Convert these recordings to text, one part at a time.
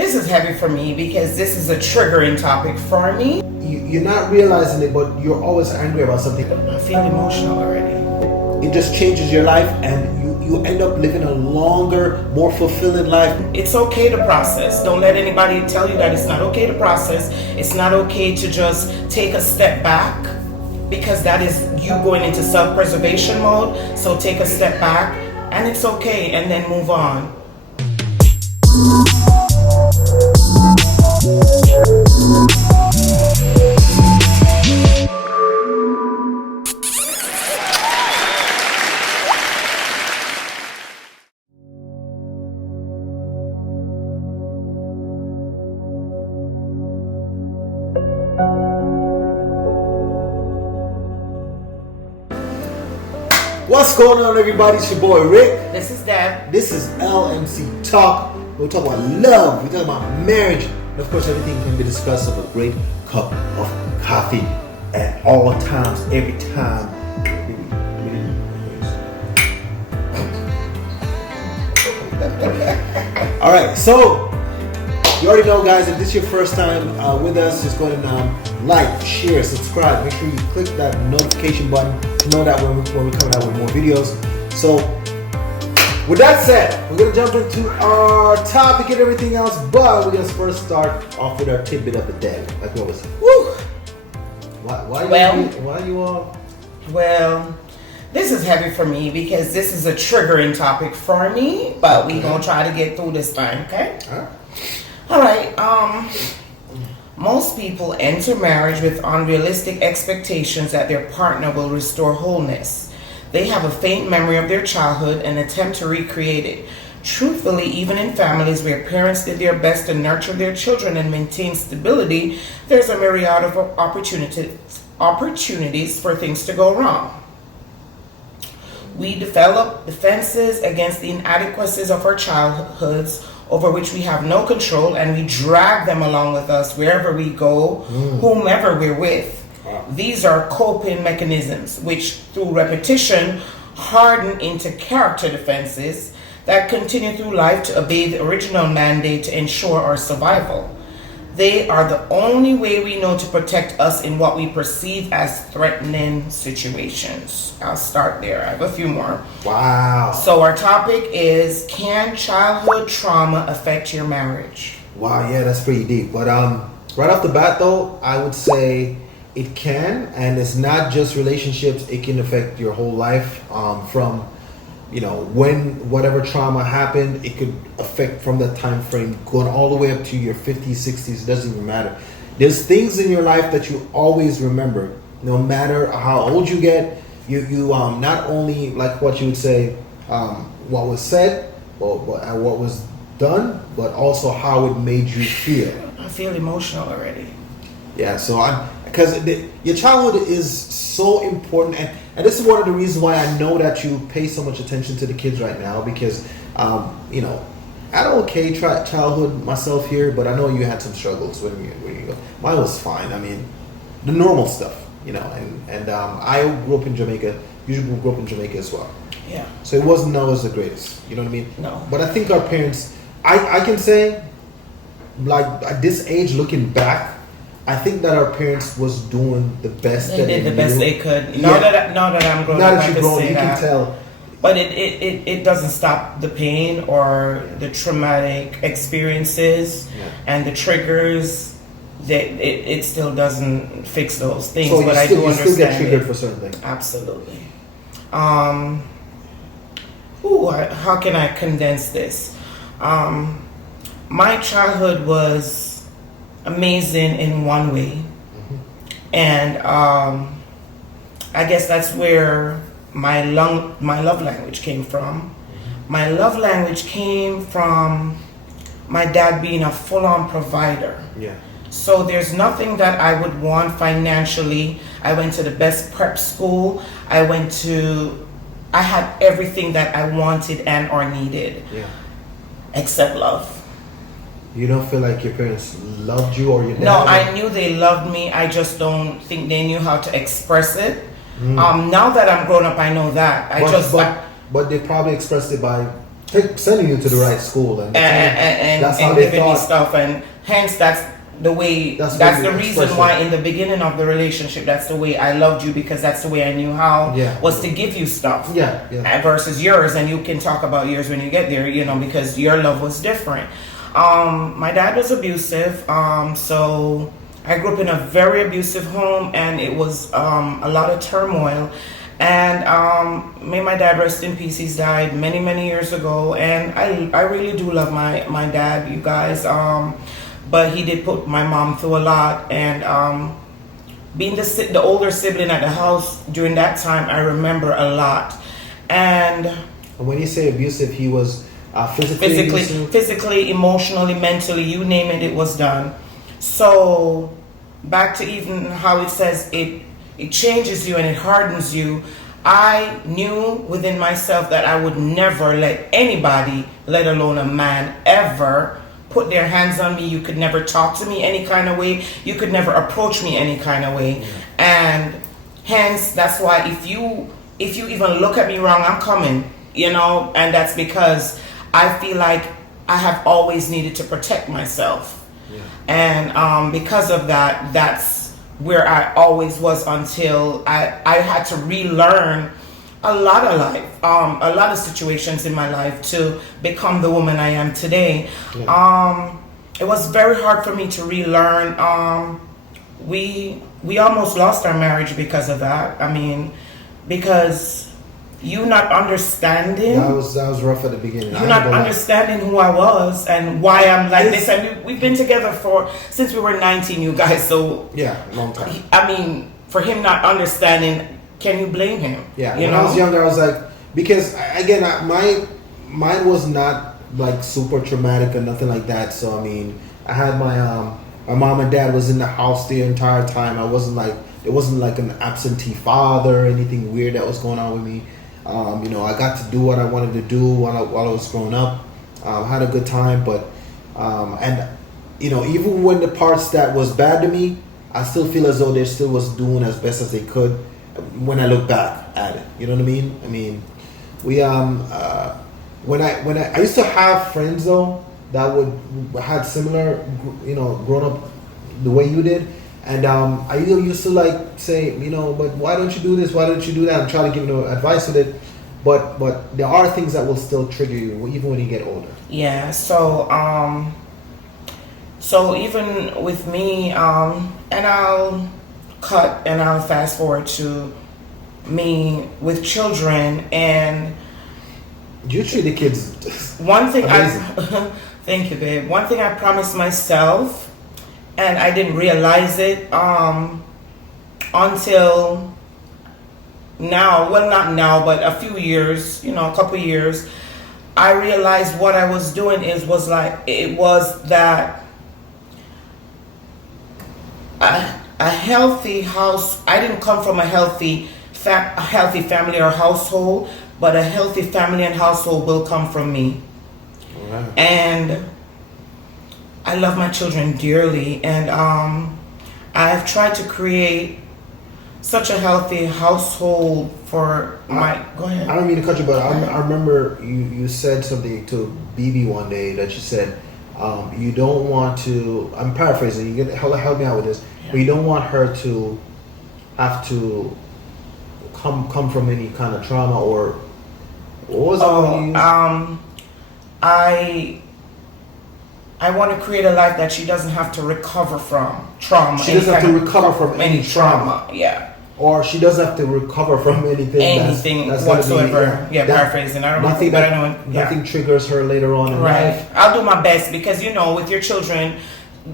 This is heavy for me because this is a triggering topic for me. You're not realizing it, but you're always angry about something. I feel emotional already. It just changes your life, and you end up living a longer, more fulfilling life. It's okay to process. Don't let anybody tell you that it's not okay to process. It's not okay to just take a step back, because that is you going into self-preservation mode. So take a step back, and it's okay, and then move on. What's going on, everybody? It's your boy Rick. This is Deb. This is LMC Talk. We'll talk about love. We talk about marriage. And of course, everything can be discussed over a great cup of coffee at all times, every time. All right, so you already know, guys, if this is your first time with us, just go ahead and like, share, subscribe. Make sure you click that notification button to know that when we're coming out with more videos. So with that said, we're going to jump into our topic and everything else, but we're going to first start off with our tidbit of the day, like we always say. Woo! Why are you all? Well, this is heavy for me because this is a triggering topic for me, but we're going to try to get through this time, okay? All right. Most people enter marriage with unrealistic expectations that their partner will restore wholeness. They have a faint memory of their childhood and attempt to recreate it. Truthfully, even in families where parents did their best to nurture their children and maintain stability, there's a myriad of opportunities for things to go wrong. We develop defenses against the inadequacies of our childhoods, over which we have no control, and we drag them along with us wherever we go, whomever we're with. These are coping mechanisms which, through repetition, harden into character defenses that continue through life to obey the original mandate to ensure our survival. They are the only way we know to protect us in what we perceive as threatening situations. I'll start there. I have a few more. Wow. So our topic is, can childhood trauma affect your marriage? Wow, yeah, that's pretty deep. But right off the bat, though, I would say it can, and it's not just relationships. It can affect your whole life. From when whatever trauma happened, it could affect from that time frame going all the way up to your 50s, 60s. It doesn't even matter. There's things in your life that you always remember, no matter how old you get. You not only like what you would say, what was said, or what was done, but also how it made you feel. I feel emotional already. Yeah, so because your childhood is so important, and this is one of the reasons why I know that you pay so much attention to the kids right now, because I had an okay childhood myself here, but I know you had some struggles when you go. Mine was fine. I mean, the normal stuff, and I grew up in Jamaica. You grew up in Jamaica as well. Yeah. So it wasn't always the greatest. You know what I mean? No. But I think our parents, I can say, like at this age, looking back, I think that our parents was doing the best. They did the best they could. Yeah. Now that I'm grown up, I can say you that. can tell. But it doesn't stop the pain or the traumatic experiences and the triggers. That it still doesn't fix those things. So but I do understand. You still get triggered for certain things. Absolutely. How can I condense this? My childhood was amazing in one way, and I guess that's where my love language came from. My love language came from my dad being a full-on provider. Yeah. So there's nothing that I would want financially. I went to the best prep school. I had everything that I wanted and or needed. Yeah. Except love. You don't feel like your parents loved you or your dad? No, I knew they loved me. I just don't think they knew how to express it. Now that I'm grown up, I know that. But they probably expressed it by Sending you to the right school, and that's how and they giving me thought. stuff, and hence that's the way. That's That's the the reason expression. why in the beginning of the relationship, that's the way I loved you, because that's the way I knew how, Yeah. was to give you stuff. Yeah, yeah. Versus yours, and you can talk about yours when you get there, you know, because your love was different. My dad was abusive, so I grew up in a very abusive home, and it was a lot of turmoil. And may my dad rest in peace. He's died many years ago, and I really do love my dad, you guys. But he did put my mom through a lot, and being the older sibling at the house during that time, I remember a lot. And when you say abusive, he was physically, physically, emotionally, mentally, you name it, it was done. So back to even how it says it changes you and it hardens you. I knew within myself that I would never let anybody, let alone a man, ever put their hands on me. You could never talk to me any kind of way. You could never approach me any kind of way. And hence, that's why if you even look at me wrong, I'm coming, you know, and that's because I feel like I have always needed to protect myself. Yeah. And because of that, that's where I always was until I had to relearn a lot of life, a lot of situations in my life to become the woman I am today. Yeah. It was very hard for me to relearn. We almost lost our marriage because of that. I mean, because you not understanding. That was rough at the beginning. You not understanding who I was and why I'm like this. And we've been together since we were 19, you guys. So yeah, long time. I mean, for him not understanding, can you blame him? Yeah. You when know? I was younger, I was like, because again, mine was not like super traumatic or nothing like that. So I mean, I had my mom and dad was in the house the entire time. It wasn't like an absentee father or anything weird that was going on with me. You know, I got to do what I wanted to do while I was growing up. Had a good time, but and you know, even when the parts that was bad to me, I still feel as though they still was doing as best as they could when I look back at it. You know what I mean? I mean, we when I used to have friends though that had similar, you know, grown up the way you did. And I used to like say, you know, but why don't you do this? Why don't you do that? And try to give you advice with it. But there are things that will still trigger you even when you get older. Yeah. So even with me, and I'll cut and I'll fast forward to me with children, and you treat the kids. One thing thank you, babe. One thing I promised myself. And I didn't realize it until now. Well, not now, but a few years, you know, a couple years. I realized what I was doing was that a healthy house. I didn't come from a healthy family or household, but a healthy family and household will come from me. Right. And I love my children dearly, and I've tried to create such a healthy household for my. Go ahead. I don't mean to cut you, but I remember you said something to BB one day that you said you don't want to. I'm paraphrasing. You get help me out with this, yeah. But you don't want her to have to come from any kind of trauma or what was it? I want to create a life that she doesn't have to recover from trauma. She doesn't have to recover from any trauma. Yeah. Or she doesn't have to recover from anything that's whatsoever. Paraphrasing. I don't know, but I know. Nothing triggers her later on in life. I'll do my best because, you know, with your children,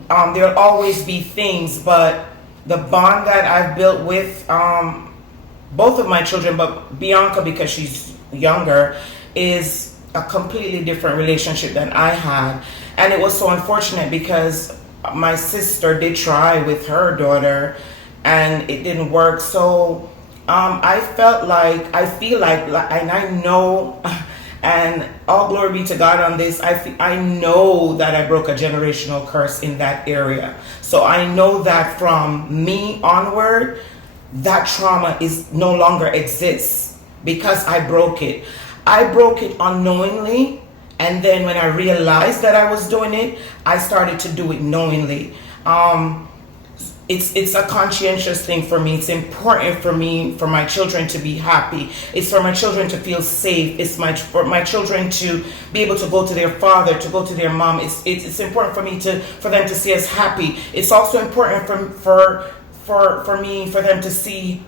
there'll always be things, but the bond that I've built with both of my children, but Bianca, because she's younger, is a completely different relationship than I had. And it was so unfortunate because my sister did try with her daughter and it didn't work. So I feel like, and I know, and all glory be to God on this, I know that I broke a generational curse in that area. So I know that from me onward, that trauma is no longer exists because I broke it. I broke it unknowingly, And then when I realized that I was doing it, I started to do it knowingly. It's a conscientious thing for me. It's important for me, for my children to be happy. It's for my children to feel safe. It's for my children to be able to go to their father, to go to their mom. It's important for me for them to see us happy. It's also important for me, for them to see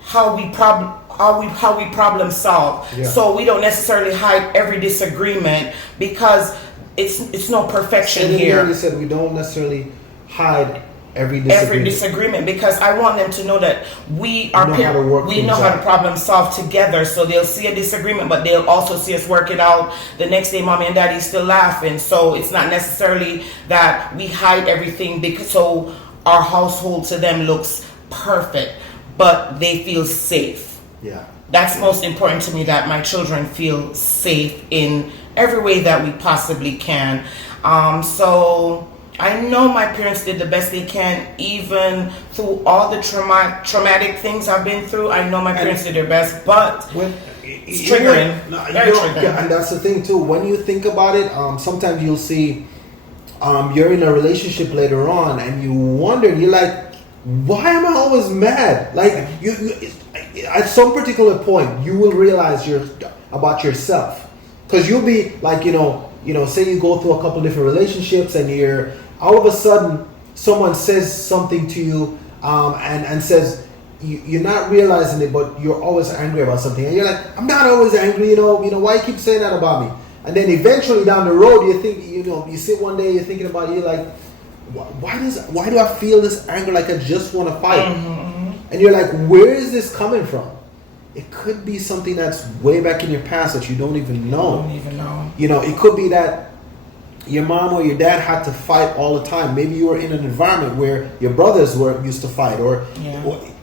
how we problem solve. Yeah. So we don't necessarily hide every disagreement, because it's no perfection here. You said we don't necessarily hide every disagreement, because I want them to know that we know how to problem solve together. So they'll see a disagreement, but they'll also see us work it out. The next day, mommy and daddy still laughing. So it's not necessarily that we hide everything, because so our household to them looks perfect, but they feel safe. Yeah, that's most important to me, that my children feel safe in every way that we possibly can. So I know my parents did the best they can, even through all the traumatic things I've been through. I know my parents did their best, but it's triggering. Very triggering. Yeah, and that's the thing too. When you think about it, sometimes you'll see you're in a relationship later on, and you wonder, you're like, why am I always mad? Like you at some particular point, you will realize about yourself, because you'll be like, say you go through a couple different relationships, and you're all of a sudden someone says something to you, and says you're not realizing it, but you're always angry about something, and you're like, I'm not always angry, why you keep saying that about me? And then eventually down the road, you think, you sit one day, you're thinking about it, you're like, why do I feel this anger, like I just want to fight? Mm-hmm. And you're like, where is this coming from? It could be something that's way back in your past that you don't even know. It could be that your mom or your dad had to fight all the time. Maybe you were in an environment where your brothers used to fight, or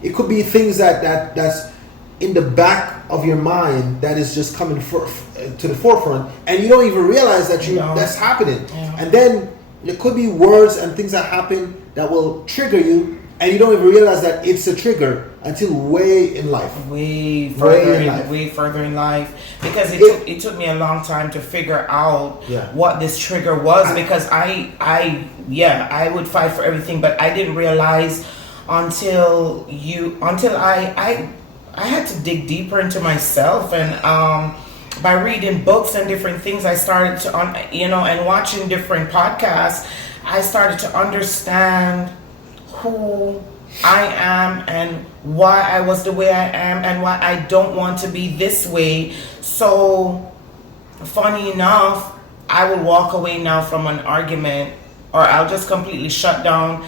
it could be things that's in the back of your mind that is just coming to the forefront, and you don't even realize that that's happening. Yeah. And then there could be words and things that happen that will trigger you, and you don't even realize that it's a trigger until way in life. Way further in life. Because it took me a long time to figure out what this trigger was, because I would fight for everything, but I didn't realize until I had to dig deeper into myself, and by reading books and different things, I started to, and watching different podcasts, I started to understand who I am and why I was the way I am and why I don't want to be this way. So, funny enough, I will walk away now from an argument, or I'll just completely shut down.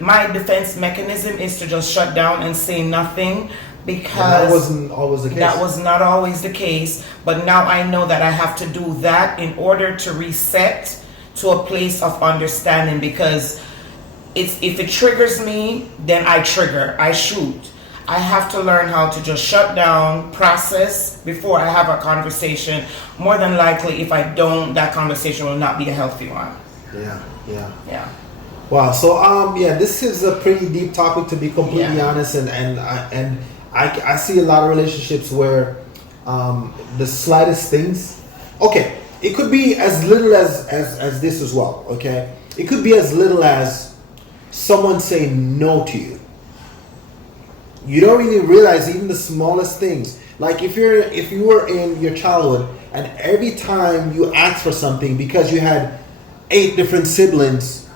My defense mechanism is to just shut down and say nothing, because that wasn't always the case. That was not always the case, but now I know that I have to do that in order to reset to a place of understanding, because if it triggers me, then I shoot. I have to learn how to just shut down, process before I have a conversation. More than likely, if I don't, that conversation will not be a healthy one. Yeah. Wow. So this is a pretty deep topic, to be completely honest, and I see a lot of relationships where the slightest things, okay, it could be as little as this as well, okay? It could be as little as someone saying no to you. You don't really realize even the smallest things. Like if you were in your childhood, and every time you asked for something, because you had 8 different siblings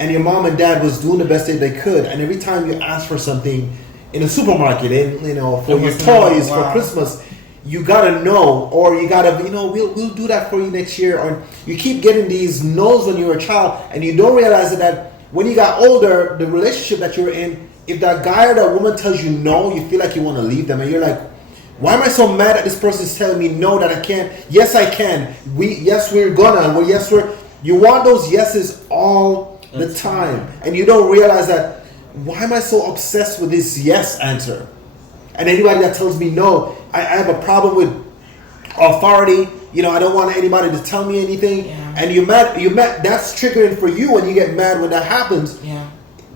and your mom and dad was doing the best that they could, and every time you asked for something in a supermarket, and for your toys for Christmas, you gotta know, or you gotta, we'll do that for you next year, or you keep getting these no's when you were a child, and you don't realize that when you got older, the relationship that you were in, if that guy or that woman tells you no, you feel like you want to leave them, and you're like, why am I so mad that this person is telling me no, that I can't? Yes, I can. We're gonna. You want those yeses all the time, and you don't realize that. Why am I so obsessed with this yes answer? And anybody that tells me no, I have a problem with authority. I don't want anybody to tell me anything. Yeah. And you're mad. That's triggering for you when you get mad when that happens. Yeah.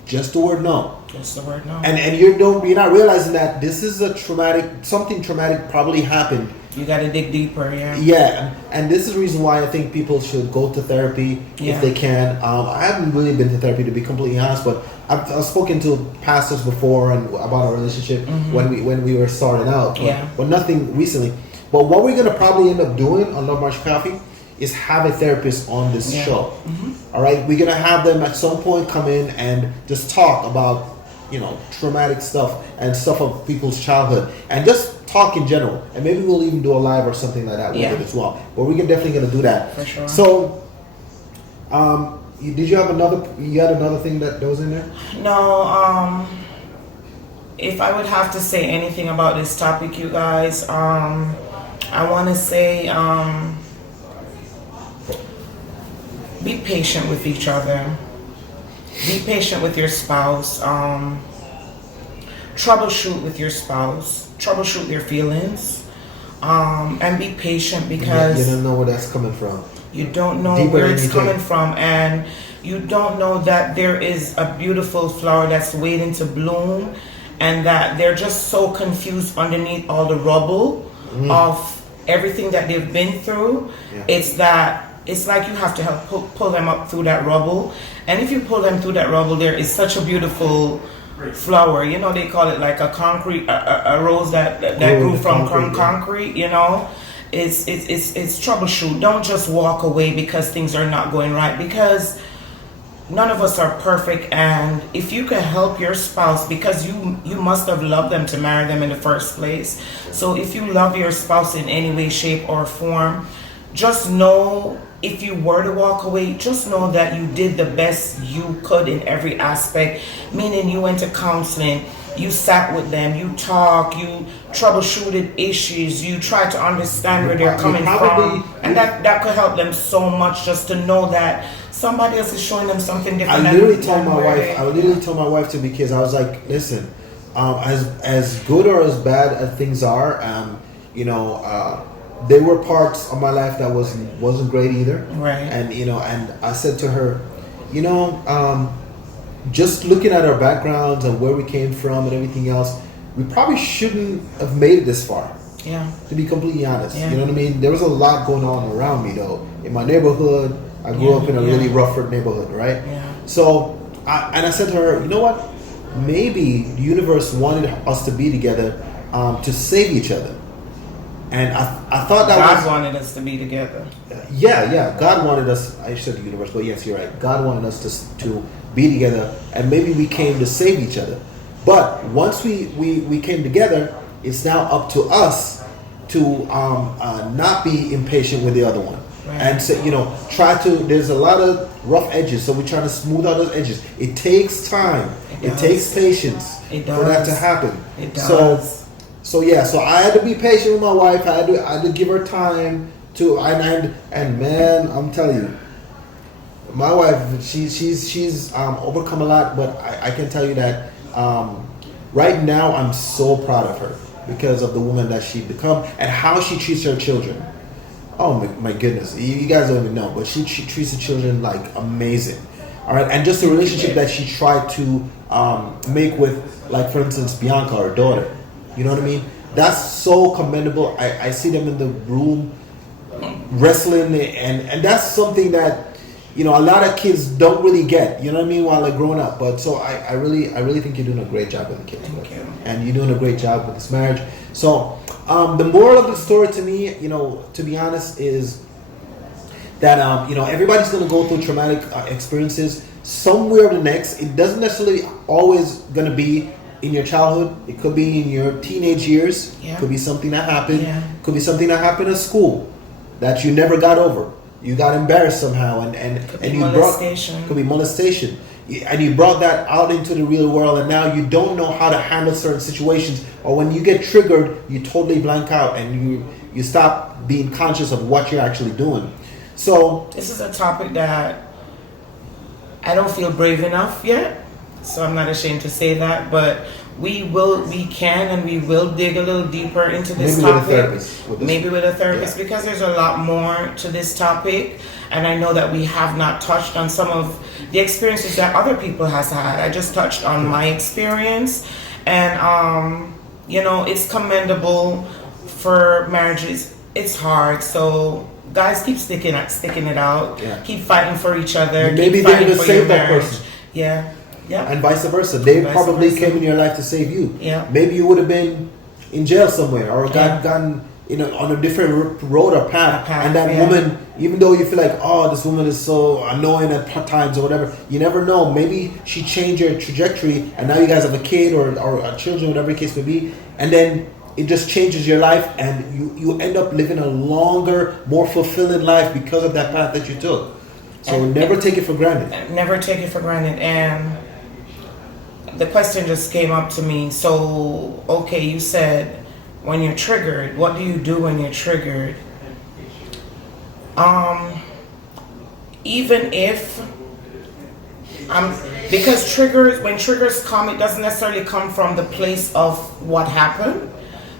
Just the word no. That's the word, no. And you're not realizing that this is something traumatic probably happened. You got to dig deeper, yeah. Yeah, and this is the reason why I think people should go to therapy if they can. I haven't really been to therapy, to be completely honest, but I've spoken to pastors before and about our relationship when we were starting out, but nothing recently. But what we're gonna probably end up doing on Love Marriage Coffee is have a therapist on this show. All right, we're gonna have them at some point come in and just talk about traumatic stuff and stuff of people's childhood and just talk in general, and maybe we'll even do a live or something like that with it as well. But we're definitely gonna do that for sure. So, did you have another? You had another thing that was in there? No. If I would have to say anything about this topic, you guys, I want to say, be patient with each other. Be patient with your spouse. Troubleshoot with your spouse. Troubleshoot their feelings. And be patient because you don't know where that's coming from. You don't know where it's coming from, and you don't know that there is a beautiful flower that's waiting to bloom, and that they're just so confused underneath all the rubble of everything that they've been through. It's like you have to help pull them up through that rubble, and if you pull them through that rubble, there is such a beautiful flower. They call it like a rose that grew from concrete. It's troubleshoot. Don't just walk away because things are not going right, because none of us are perfect. And if you can help your spouse, because you must have loved them to marry them in the first place. So if you love your spouse in any way, shape, or form, just know, if you were to walk away, just know that you did the best you could in every aspect. Meaning you went to counseling, you sat with them, you talked, you troubleshooted issues, you tried to understand where they're coming from, and that could help them so much, just to know that somebody else is showing them something different. I literally told my wife to, because I was like, listen, as good or as bad as things are, there were parts of my life that wasn't great either. Right. And and I said to her, just looking at our backgrounds and where we came from and everything else, we probably shouldn't have made it this far. Yeah. To be completely honest. Yeah. You know what I mean? There was a lot going on around me though. In my neighborhood, I grew up in a really rougher neighborhood, right? Yeah. So, I said to her, you know what? Maybe the universe wanted us to be together to save each other. And I thought that God wanted us to be together. Yeah. God wanted us. I said the universe, but yes, you're right. God wanted us to be together, and maybe we came to save each other. But once we came together, it's now up to us to not be impatient with the other one. Right. And so, try to. There's a lot of rough edges, so we try to smooth out those edges. It takes time. It takes patience for that to happen. It does. So I had to be patient with my wife. I had to give her time to, and man, I'm telling you, my wife, she's overcome a lot. But I can tell you that right now I'm so proud of her because of the woman that she become and how she treats her children. Oh my goodness, you guys don't even know, but she treats the children like amazing. All right, and just the relationship that she tried to make with, like for instance, Bianca, her daughter. You know what I mean? That's so commendable. I see them in the room wrestling, and that's something that a lot of kids don't really get. You know what I mean? While they're growing up. But so I really think you're doing a great job with the kids. Thank you. And you're doing a great job with this marriage. So the moral of the story to me, to be honest, is that everybody's going to go through traumatic experiences somewhere or the next. It doesn't necessarily always going to be in your childhood. It could be in your teenage years. Yeah. Could be something that happened. Yeah. Could be something that happened at school that you never got over. You got embarrassed somehow, and you molestation. Could be molestation, and you brought that out into the real world, and now you don't know how to handle certain situations, or when you get triggered, you totally blank out, and you stop being conscious of what you're actually doing. So this is a topic that I don't feel brave enough yet. So I'm not ashamed to say that, but we can and we will dig a little deeper into this Maybe topic. With a therapist. Maybe with a therapist, because there's a lot more to this topic, and I know that we have not touched on some of the experiences that other people has had. I just touched on my experience, and it's commendable for marriages. It's hard, so guys, keep sticking it out. Yeah. Keep fighting for each other. Maybe keep they're fighting going to for save your that marriage. person. Yeah. Yeah. And vice versa. They Vice probably versa. came in your life to save you. Yeah. Maybe you would have been in jail somewhere or Yeah. gotten on a different road or path. And that yeah. woman, even though you feel like, oh, this woman is so annoying at times or whatever, you never know. Maybe she changed your trajectory and now you guys have a kid or children, whatever the case may be. And then it just changes your life and you end up living a longer, more fulfilling life because of that path that you took. So never take it for granted. Never take it for granted. And the question just came up to me. So, okay, you said when you're triggered, what do you do when you're triggered? Even if because when triggers come, it doesn't necessarily come from the place of what happened.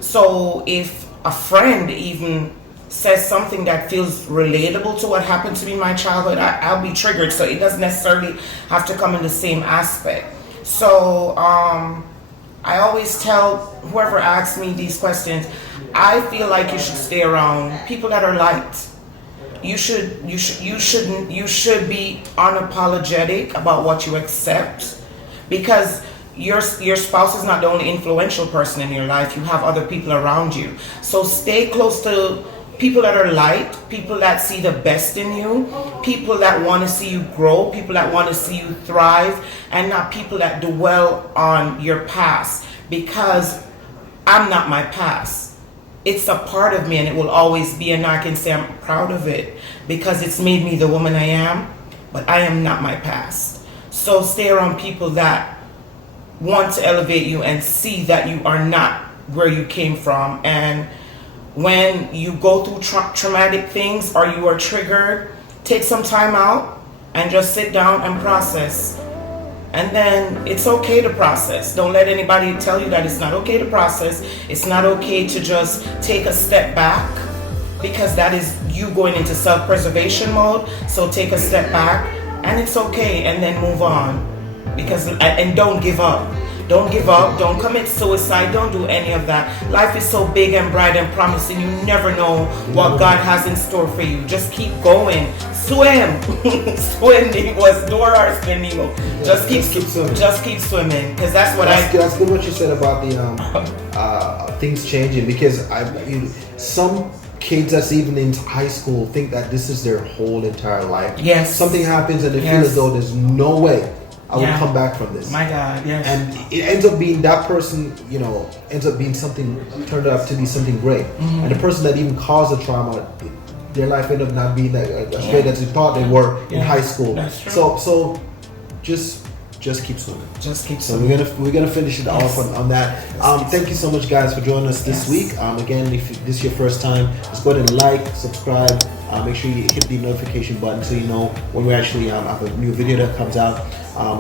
So if a friend even says something that feels relatable to what happened to me in my childhood, I'll be triggered. So it doesn't necessarily have to come in the same aspect. So I always tell whoever asks me these questions, I feel like you should stay around people that are light. You should be unapologetic about what you accept, because your spouse is not the only influential person in your life. You have other people around you. So stay close to people that are light, people that see the best in you, people that want to see you grow, people that want to see you thrive, and not people that dwell on your past, because I'm not my past. It's a part of me and it will always be, and I can say I'm proud of it because it's made me the woman I am, but I am not my past. So stay around people that want to elevate you and see that you are not where you came from. And when you go through traumatic things or you are triggered, take some time out and just sit down and process. And then it's okay to process. Don't let anybody tell you that it's not okay to process. It's not okay to just take a step back, because that is you going into self-preservation mode. So take a step back and it's okay, and then move on. And don't give up. Don't give up. Don't commit suicide. Don't do any of that. Life is so big and bright and promising. You never know what God has in store for you. Just keep going. Swim. Swimming was Dora spinning. Just keep swimming. Just keep swimming. Because that's what That's good what you said about the things changing. Because some kids that's even in high school think that this is their whole entire life. Yes. Something happens and they feel as though there's no way I will come back from this. My God, yes. And it ends up being that person, ends up being turned out to be something great. Mm-hmm. And the person that even caused the trauma, their life ended up not being as great as you thought they were in high school. That's true. So just keep swimming. Just keep So swimming. we're gonna finish it off on that. Thank you so much, guys, for joining us this week. Again, if this is your first time, just go ahead and like, subscribe. Make sure you hit the notification button so you know when we actually have a new video that comes out.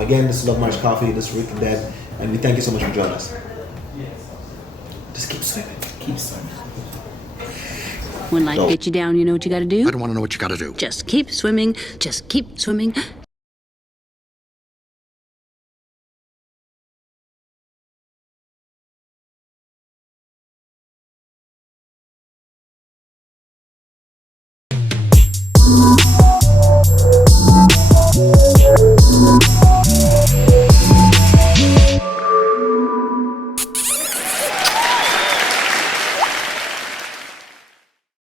Again, this is Love Marriage Coffee. This is Rick and Deb, and we thank you so much for joining us. Just keep swimming. Keep swimming. When life gets you down, you know what you gotta do? I don't want to know what you got to do. Just keep swimming. Just keep swimming.